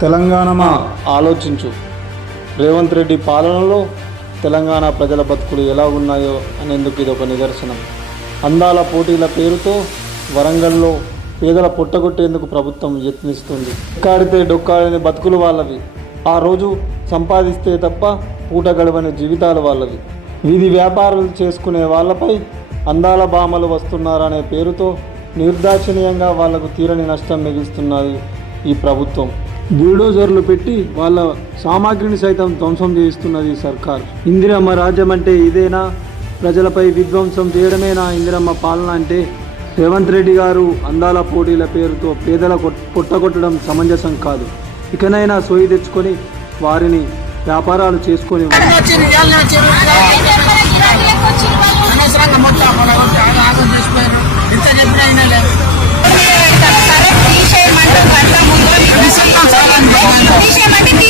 తెలంగాణమా? ఆలోచించు. రేవంత్ రెడ్డి పాలనలో తెలంగాణ ప్రజల బతుకులు ఎలా ఉన్నాయో అనేందుకు ఇది ఒక నిదర్శనం. అందాల పోటీల పేరుతో వరంగల్లో పేదల పుట్టగొట్టేందుకు ప్రభుత్వం యత్నిస్తుంది. ఎక్కాడితే డొక్కాడని బతుకులు వాళ్ళవి. ఆ రోజు సంపాదిస్తే తప్ప పూట గడవని జీవితాలు వాళ్ళవి. వీధి వ్యాపారాలు చేసుకునే వాళ్ళపై అందాల భామలు వస్తున్నారనే పేరుతో నిర్దాక్షిణీయంగా వాళ్ళకు తీరని నష్టం మిగులుస్తున్నది ఈ ప్రభుత్వం. బుల్డోజర్లు పెట్టి వాళ్ళ సామాగ్రిని సైతం ధ్వంసం చేయిస్తున్నది సర్కార్. ఇందిరమ్మ రాజ్యం అంటే ఇదేనా? ప్రజలపై విధ్వంసం చేయడమేనా ఇందిరమ్మ పాలన అంటే? రేవంత్ రెడ్డి గారు అందాల పోటీల పేరుతో పేదల కొట్- పొట్టగొట్టడం సమంజసం కాదు. ఇకనైనా సోయి తెచ్చుకొని వారిని వ్యాపారాలు చేసుకొని అని చెప్పాను.